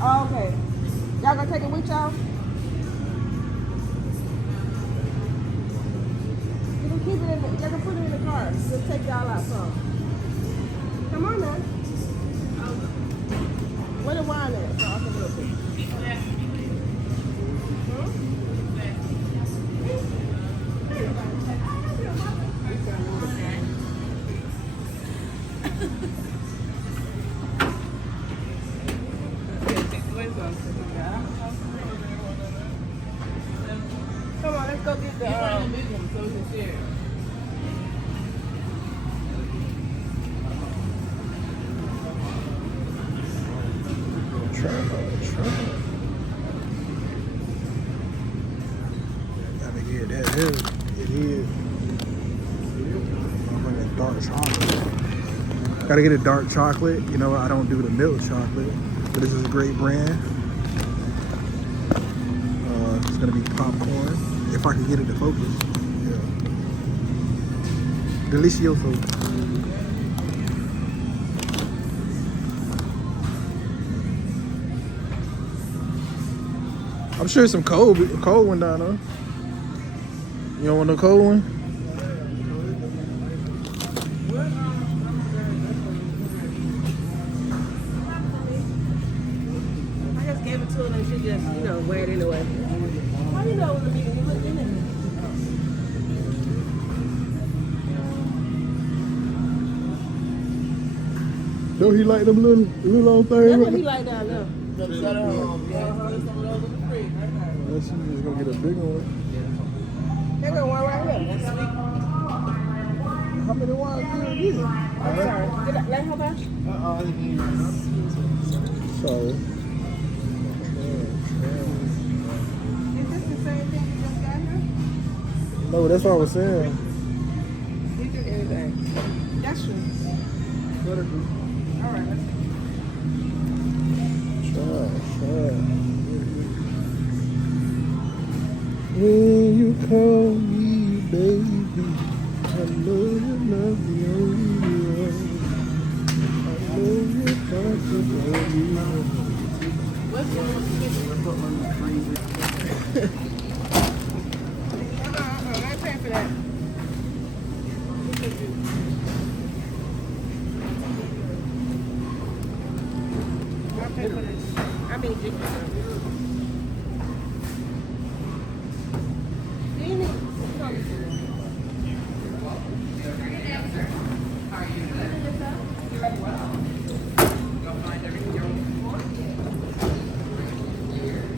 Oh, okay. Y'all gonna take it with y'all? You can keep it in the, you can put it in the car. We'll take y'all out some. Come on now. Where the wine at? So I can look it. Come on, let's go get the so we can share. Gotta get that. It is. I'm gonna get dark chocolate. Gotta get a dark chocolate. You know, I don't do the milk chocolate, but this is a great brand. It's gonna be popcorn. If I can get it to focus. Yeah. Delicioso. I'm sure some cold one down there. You don't want no cold one? I just gave it to her and she just, wear it anyway. How do you know it was a meeting? You looked in it. Don't he like them little old things? That's what he like down there. Put some of those in the fridge right now. Unless you just gonna get a big one. They got one right here. That's sweet. How many wines do you get? I'm sorry. Did I let her back? I didn't eat right now. So, Is this the same thing you just got here? no, that's what I was saying. You do anything. That's true. All right, let's see. Sure. When you call me baby, I know you're not the only one. I know you're not the only one. I ain't paying for that. I'll pay for this. I mean,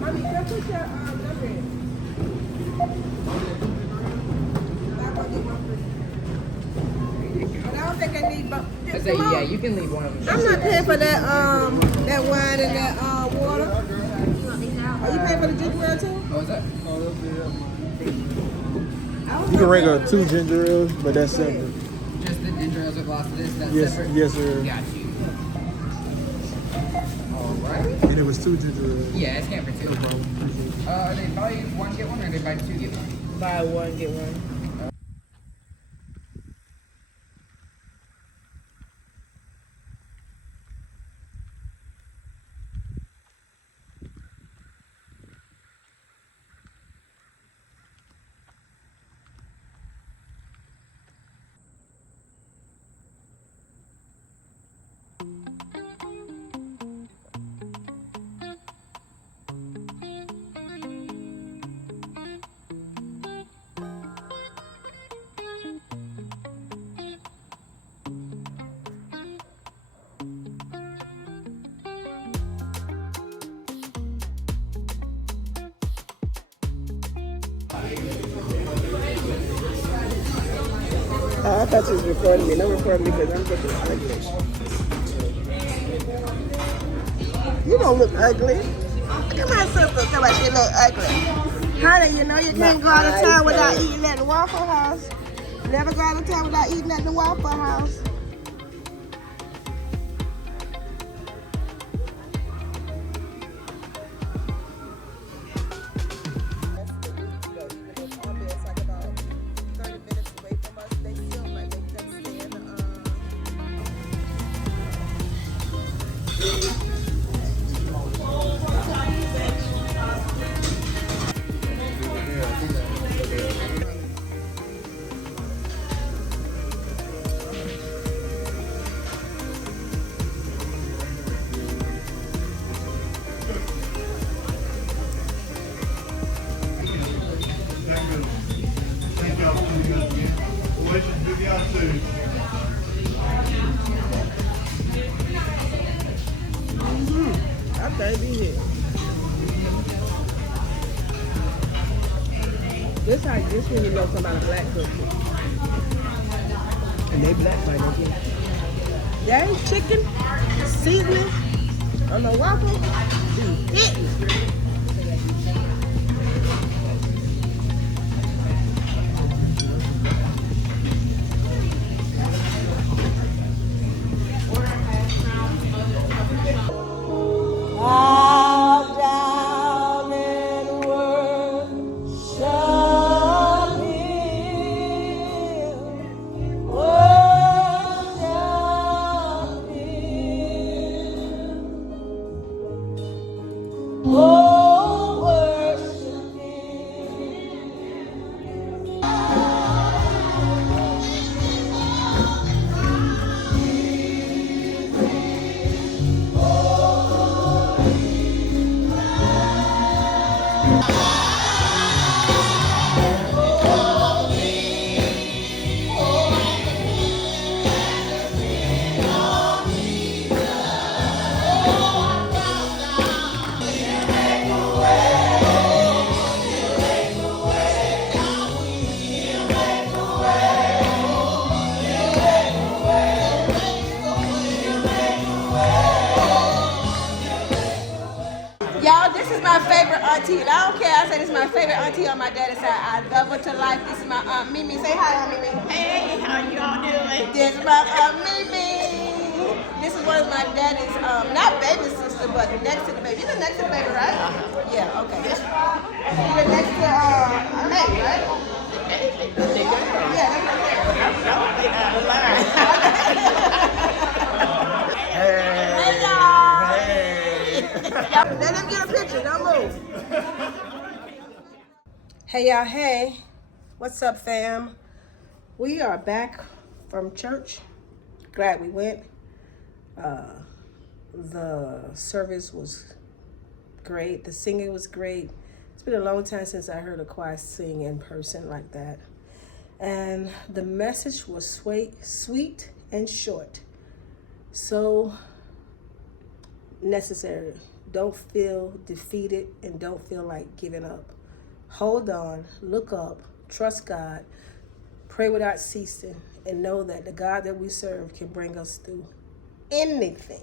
Mommy, can I put your number in? But I don't think I need both. I say, yeah, you can leave one of them. I'm not paying for that that wine and that water. Are you paying for the ginger ale too? Oh, is that? You can ring up 2 ginger ales, but that's separate. Just the ginger ales with lots of this? That's Yes, separate? yes, sir. Got you. Alright. And it was 2 ginger ales. Yeah, it's can't for two. No problem. Appreciate it. Are they buy 1 get 1 or are they buy 2 get 1? Buy one, get one. Oh, I thought you was recording me. Don't record me because I'm looking ugly. You don't look ugly. Look at my sister. Tell me she look ugly. Honey, you know you can't go out of town without eating at the Waffle House. Never go out of town without eating at the Waffle House. This when you know somebody black cooking. And they black by no good. That ain't chicken, seasoning, on the waffle. Oh say this is my favorite auntie on my daddy's side. I love her to life. This is my Aunt Mimi. Say hi, Aunt Mimi. Hey, how you all doing? This is my Aunt Mimi. This is one of my daddy's, not baby sister, but next to the baby. You're the next to the baby, right? Yeah, okay. You're next to May, right? Yeah, that's right there. Let them get a picture. Don't move. Hey y'all, hey. What's up, fam? We are back from church. Glad we went. The service was great. The singing was great. It's been a long time since I heard a choir sing in person like that. And the message was sweet and short. So necessary. Don't feel defeated and don't feel like giving up. Hold on, look up, trust God, pray without ceasing, and know that the God that we serve can bring us through anything.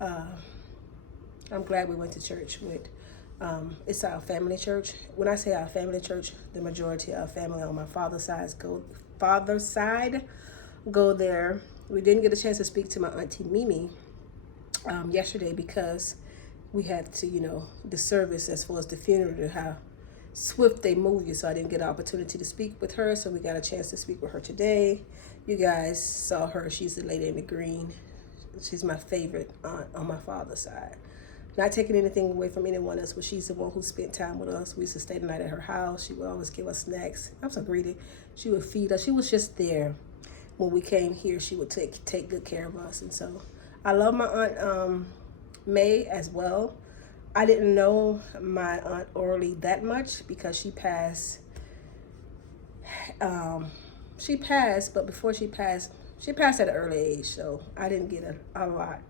I'm glad we went to church with, it's our family church. When I say our family church, the majority of our family on my father's side go there. We didn't get a chance to speak to my auntie Mimi yesterday because we had to, the service as far as the funeral, to how swift they move you, so I didn't get an opportunity to speak with her, so we got a chance to speak with her today. You guys saw her. She's the lady in the green. She's my favorite aunt on my father's side. Not taking anything away from anyone else, but she's the one who spent time with us. We used to stay the night at her house. She would always give us snacks. I'm so greedy. She would feed us. She was just there when we came here. She would take good care of us. And so I love my aunt May as well. I didn't know my Aunt Orly that much because she passed. But before she passed at an early age, so I didn't get a lot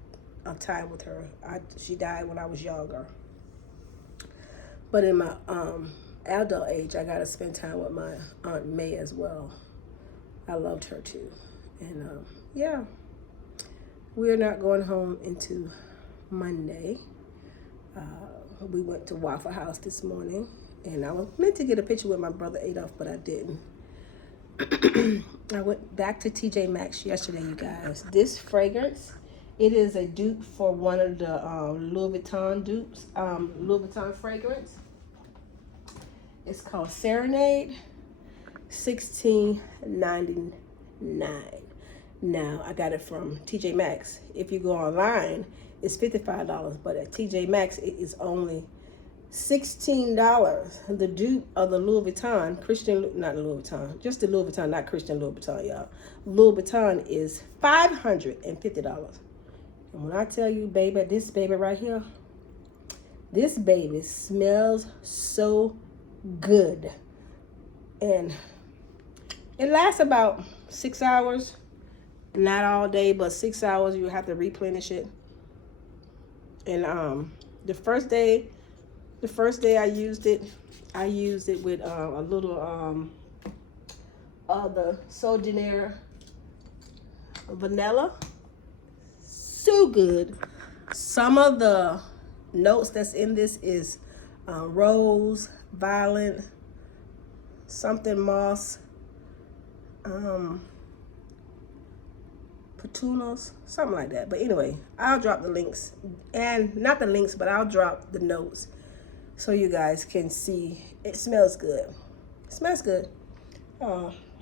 of time with her. She died when I was younger. But in my adult age, I got to spend time with my Aunt May as well. I loved her too. And yeah, we're not going home into Monday. We went to Waffle House this morning, and I was meant to get a picture with my brother Adolph, but I didn't. I went back to TJ Maxx yesterday, you guys. This fragrance, it is a dupe for one of the Louis Vuitton dupes, Louis Vuitton fragrance. It's called Serenade, $16.99. Now, I got it from TJ Maxx. If you go online, it's $55, but at TJ Maxx, it is only $16. The dupe of the Louis Vuitton, not Louis Vuitton, just the Louis Vuitton, not Christian Louis Vuitton, y'all. Louis Vuitton is $550. And when I tell you, baby, this baby right here, this baby smells so good. And it lasts about 6 hours. Not all day, but 6 hours. You have to replenish it. And the first day I used it with a little the Sol de Janeiro vanilla. So good. Some of the notes that's in this is rose, violet, something moss, petunias, something like that. But anyway, I'll drop the links, and not the links, but I'll drop the notes so you guys can see. It smells good. It smells good.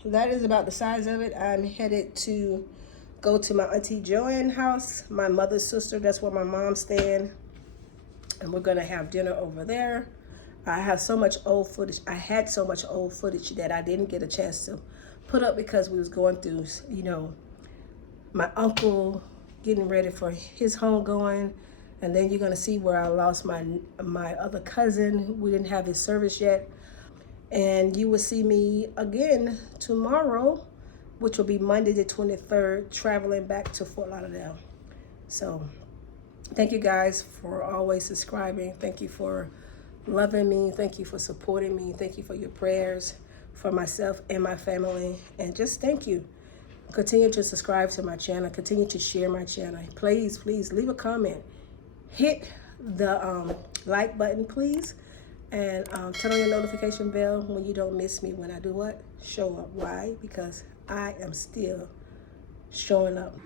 That is about the size of it. I'm headed to go to my Auntie Joanne's house, my mother's sister. That's where my mom's staying, and we're gonna have dinner over there. I have so much old footage. I had so much old footage that I didn't get a chance to put up because we was going through, my uncle getting ready for his homegoing, and then you're gonna see where I lost my other cousin. We didn't have his service yet, and you will see me again tomorrow, which will be Monday the 23rd, traveling back to Fort Lauderdale. So thank you guys for always subscribing. Thank you for loving me. Thank you for supporting me. Thank you for your prayers for myself and my family, and just thank you. Continue to subscribe to my channel. Continue to share my channel. Please leave a comment. Hit the like button, please. And turn on your notification bell when you don't miss me when I do what? Show up. Why? Because I am still showing up.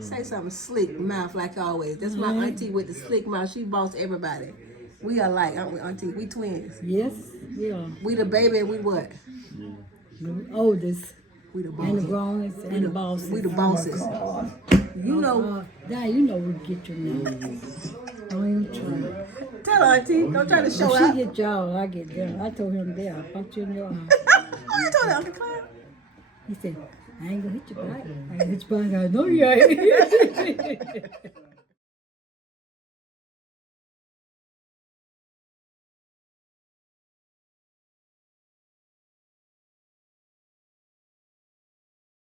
Say something slick mouth like always. That's my auntie with the slick mouth. She boss everybody. We are like, aren't we, auntie? We twins. Yes, yeah. We the baby and we what? The oldest. We the And the bosses. grownest and the bosses. We the bosses. You know. Now you know we get your name. Don't even try. Tell auntie. Don't try to show If up. she get y'all, I get them. I told him there, I'll punch you in your eye. Oh, you told that Uncle Clyde? He said, I ain't gonna hit your back. I ain't gonna hit your back. I know you ain't.